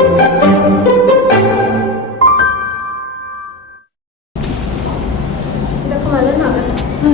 Udah kemarin banget. 1,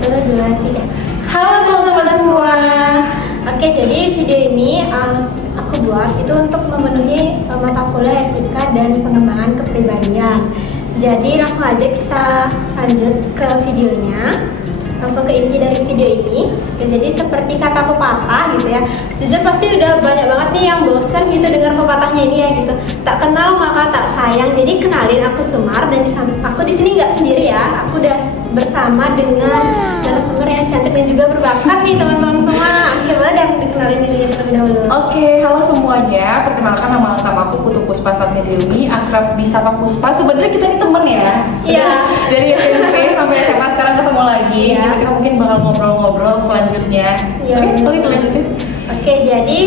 2, 3. Halo teman-teman semua. Oke, jadi video ini aku buat itu untuk memenuhi mata kuliah etika dan pengembangan kepribadian. Jadi langsung aja kita lanjut ke videonya. Langsung ke inti dari video ini. Ya, jadi seperti kata pepatah gitu ya. Jujur pasti udah banyak banget nih yang bosan gitu dengar pepatahnya ini ya gitu. Tak kenal maka tak sayang. Jadi kenalin, aku Semar, dan aku di sini nggak sendiri ya. Aku udah bersama dengan narasumber yang cantik dan juga berbakat nih teman-teman semua. Oke, boleh deh aku dikenalin dirinya terlebih dahulu. Oke, halo semuanya. Perkenalkan, nama lengkap aku Putu Puspa Satya Dewi, akrab disapa Puspa. Sebenarnya kita ini temen ya. Iya. Dari SMP sampai SMA sekarang ketemu lagi. Iya. Kita mungkin bakal ngobrol-ngobrol selanjutnya. Iya. Oke, boleh lanjutin. Oke, jadi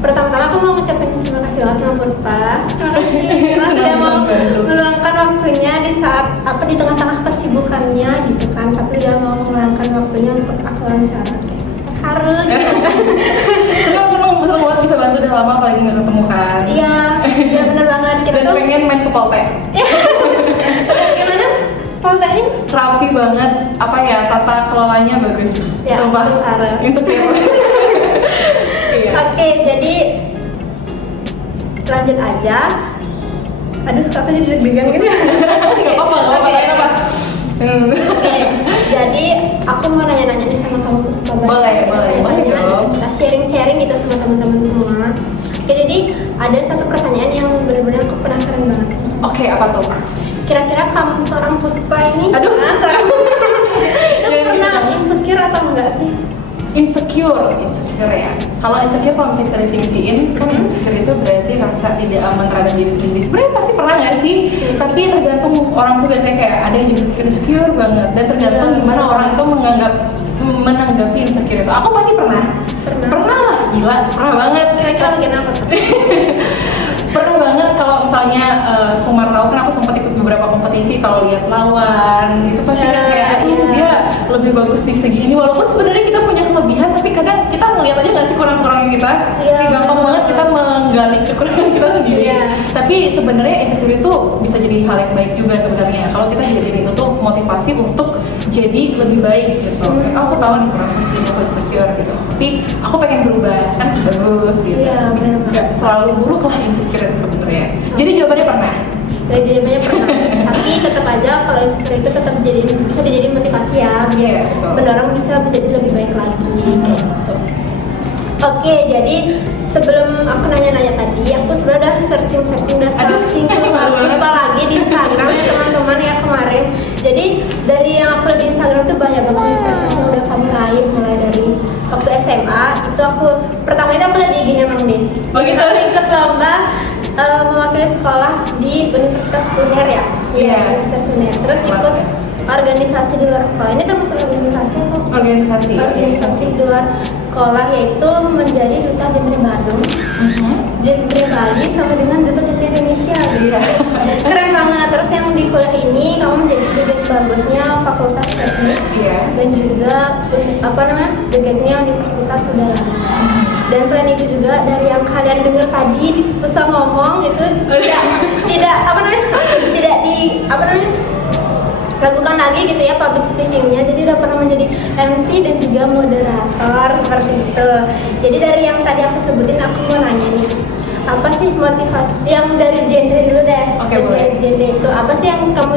pertama-tama aku mau ngucapin terima kasih banget sama Puspa. Terima kasih karena sudah mau meluangkan waktunya di saat di tengah-tengah kesibukannya gitu kan, tapi udah mau meluangkan waktunya untuk aku wawancara. Haru gitu. Seneng banget bisa bantu, udah lama apalagi nggak ketemu kan. Iya, iya bener banget. Kita Dan tuh pengen main ke Poltek. gimana? Polteknya? Rapi banget, apa ya, tata kelolanya bagus. Ya, Sumpah. sementara. Insecure. Iya. Oke, jadi lanjut aja. Aduh, apa jadi deg-degan gitu? Gak apa-apa, karena pas. Oke, jadi aku mau nanya-nanya nih sama kamu Puspa. Boleh dong. Kita sharing-sharing gitu sama teman-teman semua. Oke, jadi ada satu pertanyaan yang benar-benar aku penasaran banget. Oke, apa tuh? Kira-kira kamu seorang Puspa ini, Aduh. seorang itu pernah insecure atau enggak sih? Insecure ya. Kalau insecure, kalau misalnya kita definisiin, kan insecure itu berarti rasa tidak aman terhadap diri sendiri. Sebenarnya pasti pernah nggak sih? Tapi tergantung orang tuh, biasanya kayak ada yang insecure banget, dan tergantung gimana orang itu menanggapi insecure itu. Aku pasti pernah lah, gila, pernah banget. Kira-kira bagian apa tuh? Pernah banget. Kalau misalnya Sumar tahu kan aku sempat ikut beberapa kompetisi, kalau lihat lawan itu pasti kan kayak dia lebih bagus di segi ini, walaupun sebenarnya kita punya kelebihan, tapi kadang kita ngeliat aja nggak sih kurang-kurangnya kita. Gampang banget kita menggali kekurangan kita sendiri. Tapi sebenarnya insecure itu bisa jadi hal yang baik juga sebenarnya kalau kita jadiin itu tuh motivasi untuk jadi lebih baik gitu. Aku tahu nih kurang sih aku insecure gitu, tapi aku pengen berubah, kan bagus gitu. Iya, benar. Nggak selalu buruk lah insecure itu sebenarnya. Jadi jawabannya pernah. Dari jawabannya pernah. Tapi tetap aja kalau insecure itu tetap bisa dijadiin motivasi ya. Iya, betul. Mendorong bisa menjadi lebih baik lagi kayak gitu. Oke, jadi sebelum aku nanya-nanya tadi, aku sebenarnya udah searching, udah stalking Puspa lagi di Instagram ya teman-teman ya kemarin. Jadi dari yang aku lihat di Instagram tuh banyak banget prestasi yang udah kamu raih, mulai dari waktu SMA itu pertama itu aku lihat di IG-nya Mang Din. Begitu. Aku ikut lomba mewakili sekolah di Universitas UNER ya. Iya. Universitas UNER. Terus ikut organisasi di luar sekolah. Ini termasuk organisasi atau? Organisasi di luar sekolah, yaitu menjadi duta genre Bandung, genre Bali sama dengan duta genre Indonesia. Iya. Keren banget. Terus yang di kuliah ini kamu menjadi judek bagusnya Fakultas Teknik. Iya. Dan juga judeknya Universitas Udayana. Dan selain itu juga dari yang kalian dengar tadi di Puspa ngomong gitu, tidak ragukan lagi gitu ya public speakingnya. Jadi udah pernah menjadi MC dan juga moderator seperti itu. Jadi dari yang tadi aku sebutin, aku mau nanya nih, apa sih motivasi yang dari genre dulu deh? Oke, boleh. Genre itu apa sih yang kamu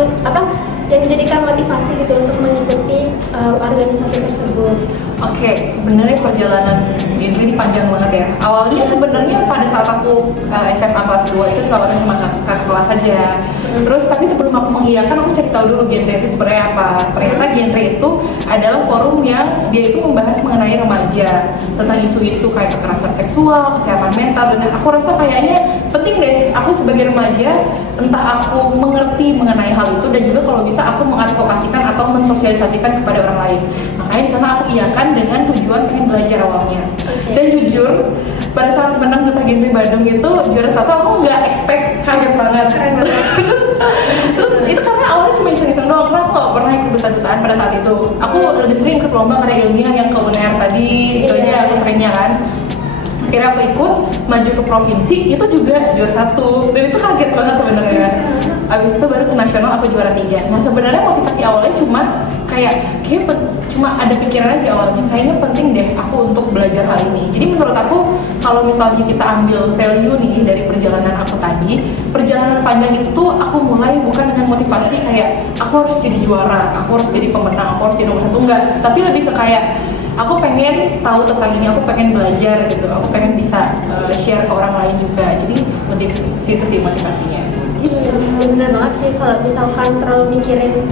yang dijadikan motivasi gitu untuk mengikuti organisasi tersebut? Oke, sebenarnya perjalanan ini panjang banget ya. Awalnya sebenarnya pada saat aku SMA kelas 2 itu ditawarin sama kakak kelas aja. Terus tapi sebelum aku mengiyakan, aku cari tahu dulu genre itu sebenarnya apa. Ternyata genre itu adalah forum yang dia itu membahas mengenai remaja, tentang isu-isu kayak kekerasan seksual, kesehatan mental, dan aku rasa kayaknya penting deh aku sebagai remaja, entah aku mengerti mengenai hal itu, dan juga kalau bisa aku mengadvokasikan atau mensosialisasikan kepada orang lain. Makanya di sana aku iyakan dengan tujuan pengen belajar awalnya. Dan jujur pada saat menang duta genre Bandung itu juara 1, aku nggak expect, kaget banget. terus itu karena awalnya cuma iseng-iseng doang, karena aku nggak pernah ikut duta-dutaan pada saat itu. Aku lebih sering ikut lomba karya ilmiah yang ke UNER tadi, itu aja aku seringnya kan. akhirnya aku ikut maju ke provinsi, itu juga juara 1 dan itu kaget banget sebenarnya. Abis itu baru ke nasional aku juara 3. Nah sebenarnya motivasi awalnya cuma cuma ada pikiran di awalnya, kayaknya penting deh aku untuk belajar hal ini. Jadi menurut aku kalau misalnya kita ambil value nih dari perjalanan aku tadi, perjalanan panjang itu aku mulai bukan dengan motivasi kayak aku harus jadi juara, aku harus jadi pemenang, aku harus jadi nomor 1, enggak. Tapi lebih ke kayak aku pengen tahu tentang ini, aku pengen belajar gitu, aku pengen bisa share ke orang lain juga. Jadi lebih ke situ sih motivasinya. Iya, bener banget sih kalau misalkan terlalu mikirin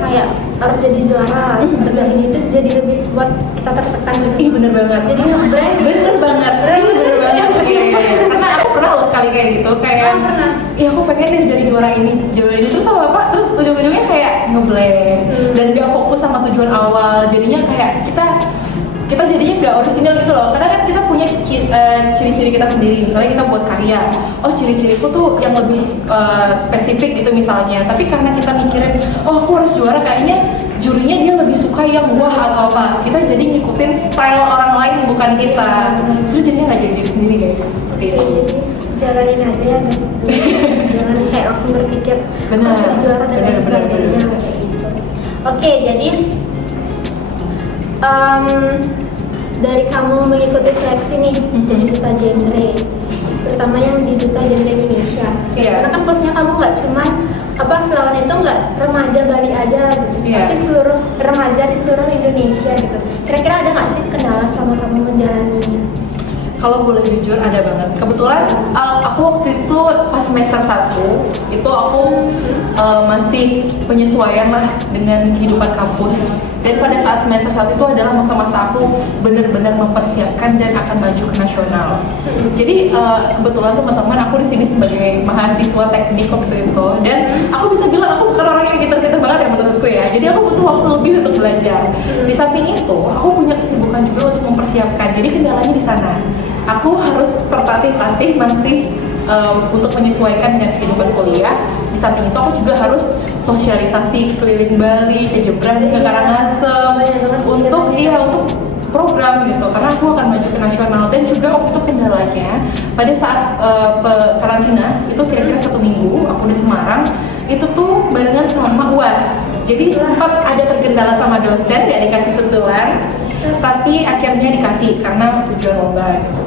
kayak harus jadi juara, kerja ini tuh jadi lebih buat kita tertekan gitu. Ih bener banget. Jadi nge-brand. Bener banget. Bener banget. Iya. Karena aku pernah loh sekali kayak gitu, kayak iya aku pengen deh jadi juara ini terus sama apa? Terus ujung-ujungnya kayak nge-blank dan gak fokus sama tujuan awal. Jadinya kayak kita jadinya nggak orisinal gitu loh, karena kan kita punya ciri-ciri kita sendiri. Misalnya kita buat karya, oh ciri-ciriku tuh yang lebih spesifik gitu misalnya, tapi karena kita mikirin oh aku harus juara, kayaknya jurinya dia lebih suka yang wah atau apa, kita jadi ngikutin style orang lain bukan kita, terus jadinya nggak jadi diri sendiri guys. Seperti itu. Jadi jalanin aja ya guys, jangan kayak langsung berpikir Benar. harus jadi juara dan lain Benar. sebagainya kayak gitu. Oke, jadi dari kamu mengikuti seleksi nih jadi duta genre, terutama yang di duta genre Indonesia. Iya. Karena kan posisinya kamu nggak cuman lawan itu nggak remaja Bali aja gitu, Iya. tapi seluruh remaja di seluruh Indonesia gitu. Kira-kira ada nggak sih kendala sama kamu menjalaninya? Kalau boleh jujur ada banget. Kebetulan aku waktu itu pas semester 1 itu aku masih penyesuaian lah dengan kehidupan kampus. Dan pada saat semester 1 itu adalah masa-masa aku benar-benar mempersiapkan dan akan maju ke nasional. Jadi kebetulan teman-teman aku di sini sebagai mahasiswa teknik waktu itu, dan aku bisa bilang aku bukan orang yang pintar-pintar banget ya menurutku ya. Jadi aku butuh waktu lebih untuk belajar. Di samping itu, aku punya kesibukan juga untuk mempersiapkan. Jadi kendalanya di sana. Aku harus tertatih-tatih masih untuk menyesuaikan dengan kehidupan kuliah. Di samping itu aku juga harus sosialisasi keliling Bali, ke Jembrana, ke Karangasem untuk program gitu, karena aku akan maju ke nasional. Dan juga waktu itu kendalanya pada saat karantina itu kira-kira 1 minggu aku di Semarang itu tuh barengan sama UAS. Jadi sempat ada terkendala sama dosen, gak dikasih susulan, tapi akhirnya dikasih karena tujuan lomba gitu.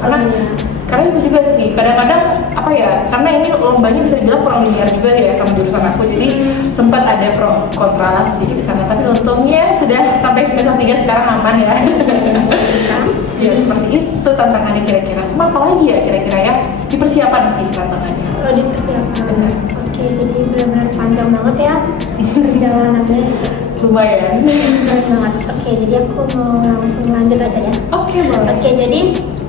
Karena itu juga sih kadang-kadang apa ya, karena ini lombanya bisa dibilang kurang linear juga ya sama jurusan aku, jadi sempat ada pro kontra sedikit di sana, tapi untungnya sudah sampai semester 3 sekarang aman ya. Ya seperti itu tantangannya kira-kira. Sama apa lagi ya kira-kira ya, di persiapan sih tantangannya. Kalau di persiapan. Benar. Oke, jadi benar-benar panjang banget ya perjalanannya. Lumayan. Benar banget. Oke, jadi aku mau langsung lanjut aja ya. Oke, boleh. Oke, jadi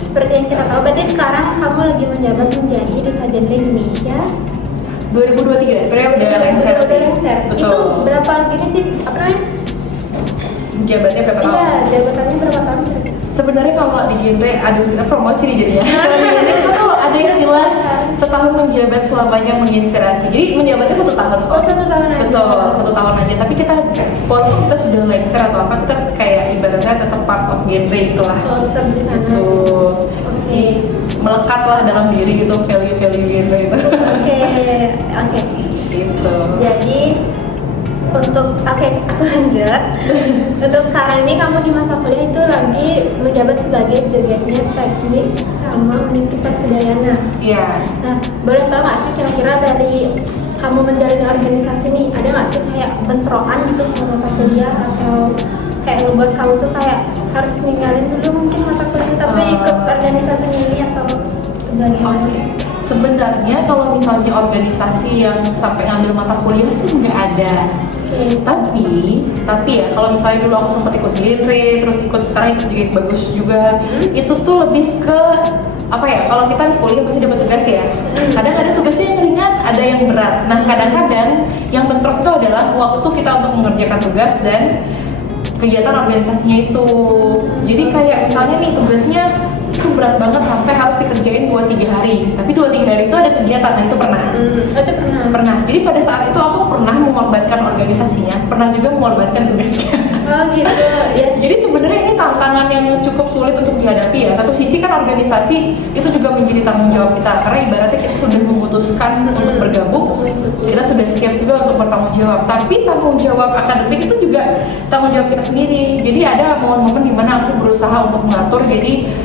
seperti yang kita tahu, berarti sekarang kamu lagi menjabat menjadi duta genre Indonesia 2023 sebenarnya udah lengser Udah sih. lengser. Betul. Itu berapa gini sih, apa namanya? Jabatnya berapa tahun? Iya, jabatannya berapa tahun? Sebenarnya kalau di genre, aduh kita promosi nih jadinya. Itu tuh ada istilah setahun menjabat selamanya menginspirasi. Jadi menjabatnya 1 tahun kok. Oh, 1 tahun aja. Betul, 1 tahun aja. Tapi kita walaupun kita sudah lengser atau apa, kita kayak ibaratnya tetap part of genre gitu lah. Oh, tetap di sana. Betul. Oke. Melekat lah dalam diri gitu value-value genre itu. Oke. Gitu. Jadi aku lanjut. Untuk sekarang ini kamu di masa kuliah itu lagi menjabat sebagai jurinya teknik sama Universitas Udayana. Iya. Nah, boleh tahu nggak sih kira-kira dari kamu menjalani organisasi nih, ada nggak sih kayak bentrokan gitu sama mata kuliah, atau kayak ngebuat kamu tuh kayak harus ninggalin dulu mungkin mata kuliah tapi ikut organisasi ini, atau bagaimana? Oke. Sebenarnya kalau misalnya organisasi yang sampai ngambil mata kuliah sih nggak ada. Tapi ya kalau misalnya dulu aku sempat ikut genre, terus sekarang ikut juga bagus juga, itu tuh lebih ke apa ya, kalau kita nih kuliah pasti dapat tugas ya. Kadang ada tugasnya yang ringan, ada yang berat. Nah kadang-kadang yang bentrok itu adalah waktu kita untuk mengerjakan tugas dan kegiatan organisasinya itu. Jadi kayak misalnya nih tugasnya itu berat banget sampai harus dikerjain 2-3 hari, tapi 2-3 hari itu ada kegiatan. Nah itu pernah. Itu pernah. Jadi pada saat itu aku pernah mengorbankan organisasinya, pernah juga mengorbankan tugasnya. Oh gitu. Ya. Jadi sebenarnya ini tantangan yang cukup sulit untuk dihadapi ya. Satu sisi kan organisasi itu juga menjadi tanggung jawab kita, karena ibaratnya kita sudah memutuskan untuk bergabung, kita sudah siap juga untuk bertanggung jawab. Tapi tanggung jawab akademik itu juga tanggung jawab kita sendiri. Jadi ada momen-momen dimana aku berusaha untuk mengatur. Jadi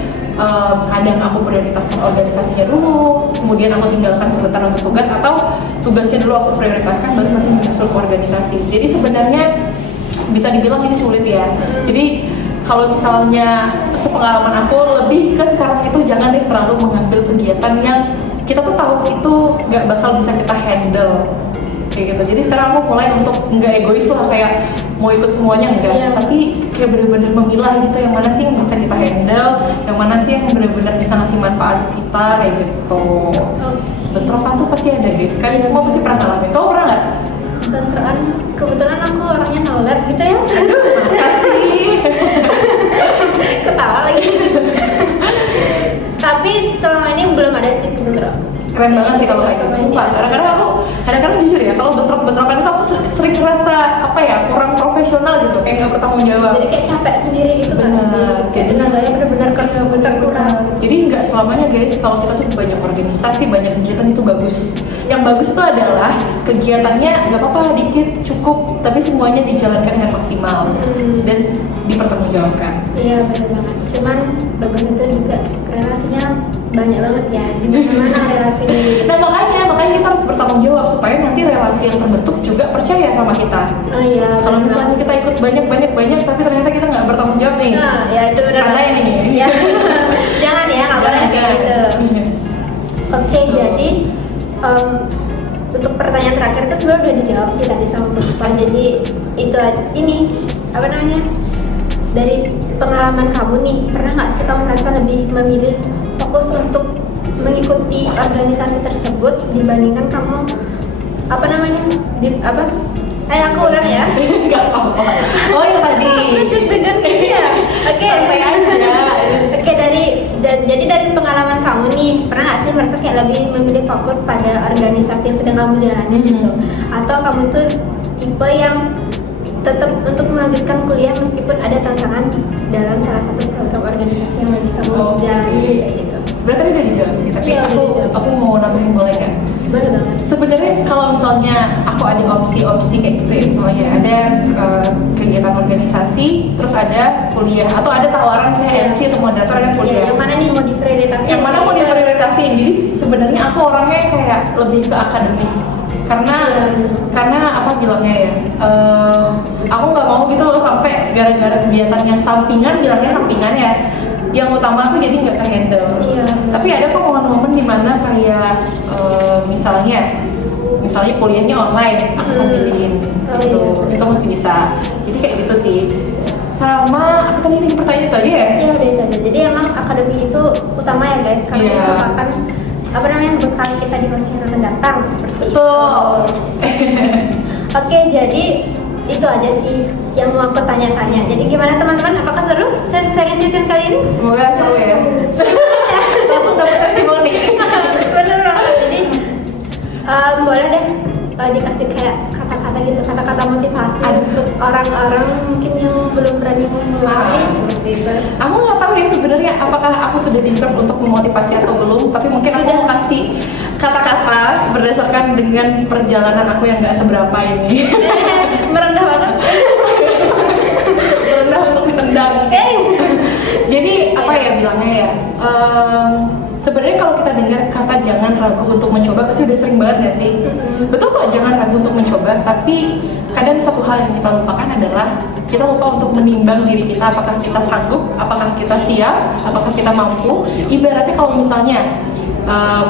kadang aku prioritaskan organisasinya dulu, kemudian aku tinggalkan sebentar untuk tugas, atau tugasnya dulu aku prioritaskan baru nanti menyusul ke organisasi. Jadi sebenarnya bisa dibilang ini sulit ya. Jadi kalau misalnya sepengalaman aku lebih ke sekarang itu jangan deh terlalu mengambil kegiatan yang kita tuh tahu itu nggak bakal bisa kita handle kayak gitu. Jadi sekarang aku mulai untuk nggak egois lah, kayak mau ikut semuanya enggak, tapi kayak benar-benar memilah gitu yang mana sih yang bisa kita handle, yang mana sih yang benar-benar bisa ngasih manfaat kita kayak gitu. Bentrokan tuh pasti ada guys, kalian semua pasti pernah ngalamin. Kau pernah nggak? Bentrokan, kebetulan aku orangnya nolep gitu ya. Masa sih? Ketawa lagi. Tapi selama ini belum ada sih bentrok. Keren banget sih kalau kayak gitu. Sumpah, kadang-kadang jujur ya, kalau bentrokan itu aku sering ngerasa apa ya, kurang profesional gitu, kayak nggak bertanggung jawab. Jadi kayak capek sendiri gitu kan sih. Kayak tenaganya benar-benar terkuras. Jadi nggak selamanya guys, kalau kita tuh banyak organisasi, banyak kegiatan itu bagus. Yang bagus itu adalah kegiatannya nggak apa-apa dikit cukup, tapi semuanya dijalankan dengan maksimal dan dipertanggungjawabkan. Iya benar banget. Cuman bagus itu juga relasinya banyak banget ya. Gimana relasinya? Nah makanya kita harus bertanggung jawab supaya nanti relasi yang terbentuk juga percaya sama kita. Oh iya. Kalau misalnya kita ikut banyak tapi ternyata kita nggak bertanggung jawab nih. Nah, ya itu benar. Katanya nih. Ya. Jangan ya, nggak boleh kayak gitu. Oke, jadi untuk pertanyaan terakhir itu sebenarnya udah dijawab sih tadi sama Puspa. Jadi itu ini apa namanya? Dari pengalaman kamu nih, pernah nggak sih kamu merasa lebih memilih fokus untuk mengikuti organisasi tersebut dibandingkan kamu apa namanya aku ulang ya. Nggak apa-apa. Oh yang tadi. Deg-degan ya. Oke. Santai aja. Oke, jadi dari pengalaman kamu nih, pernah nggak sih merasa kayak lebih memilih fokus pada organisasi yang sedang kamu jalanin gitu, atau kamu tuh tipe yang tetap untuk melanjutkan kuliah meskipun ada tantangan dalam salah satu program organisasi yang lagi kamu jalani kayak gitu? Sebenarnya tadi udah dijawab sih, tapi Iya, aku mau nambahin boleh kan? Boleh banget. Sebenarnya kalau misalnya aku ada opsi-opsi kayak gitu ya, misalnya ada kegiatan organisasi, terus ada kuliah, atau ada tawaran saya MC atau moderator ada kuliah. Yang mana nih mau diprioritaskan? Yang mana mau diprioritasin? Jadi sebenarnya aku orangnya kayak lebih ke akademik. Karena apa bilangnya ya, aku nggak mau gitu loh sampai gara-gara kegiatan yang sampingan, bilangnya sampingan ya, yang utama tuh jadi nggak kehandle. Tapi ada kok momen-momen dimana kayak misalnya kuliahnya online, aku sambilin gitu, itu masih bisa. Jadi kayak gitu sih. Sama apa tadi pertanyaan itu aja ya? Iya udah itu aja. Jadi emang akademik itu utama ya guys, karena itu merupakan bekal kita di masa yang akan datang seperti itu. Oke, jadi itu aja sih yang mau aku tanya-tanya. Jadi gimana teman-teman? Apakah seru sharing season kali ini? Semoga seru ya. Langsung dapat testimoni. Bener banget. Jadi boleh deh dikasih kayak kata-kata gitu, kata-kata motivasi untuk orang-orang mungkin yang belum berani memulai seperti itu. Aku nggak tahu ya sebenarnya apakah aku sudah deserve untuk memotivasi atau belum, tapi mungkin aku mau kasih kata-kata berdasarkan dengan perjalanan aku yang nggak seberapa ini. Merendah banget. Merendah untuk ditendang. Jadi apa ya bilangnya ya? Sebenarnya kalau kita dengar kata jangan ragu untuk mencoba, pasti udah sering banget nggak sih? Betul kok, jangan ragu untuk mencoba, tapi kadang satu hal yang kita lupakan adalah kita lupa untuk menimbang diri kita, apakah kita sanggup, apakah kita siap, apakah kita mampu. Ibaratnya kalau misalnya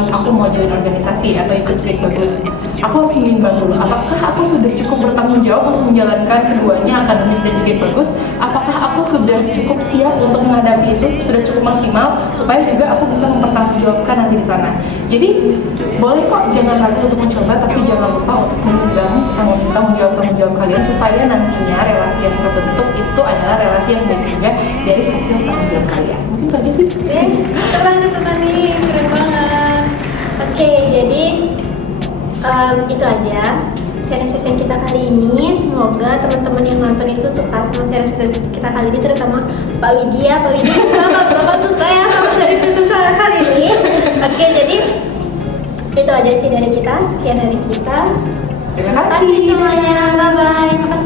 aku mau join organisasi atau ikut trip bagus, aku harus menimbang dulu, apakah aku sudah cukup bertanggung jawab untuk menjalankan keduanya, akademik dan juga bagus, apakah aku sudah cukup siap untuk menghadapi itu, sudah cukup maksimal, supaya juga aku bisa mempertanggungjawabkan nanti di sana. Jadi boleh kok jangan ragu untuk mencoba, tapi jangan lupa untuk menimbang tanggung jawab kalian, supaya nantinya relasi yang terbentuk itu adalah relasi yang baik juga dari hasil tanggung jawab kalian. Mungkin bagus sih. Teman-teman nih, keren banget. Oke, jadi itu aja sharing session kita kali ini. Semoga semoga teman-teman yang nonton itu suka sama series kita kali ini, terutama Pak Widya. Pak Widya sama Bapak suka ya sama series kita kali ini. Oke, jadi itu aja sih dari kita. Sekian dari kita. Terima Terima kasih semuanya. Bye bye.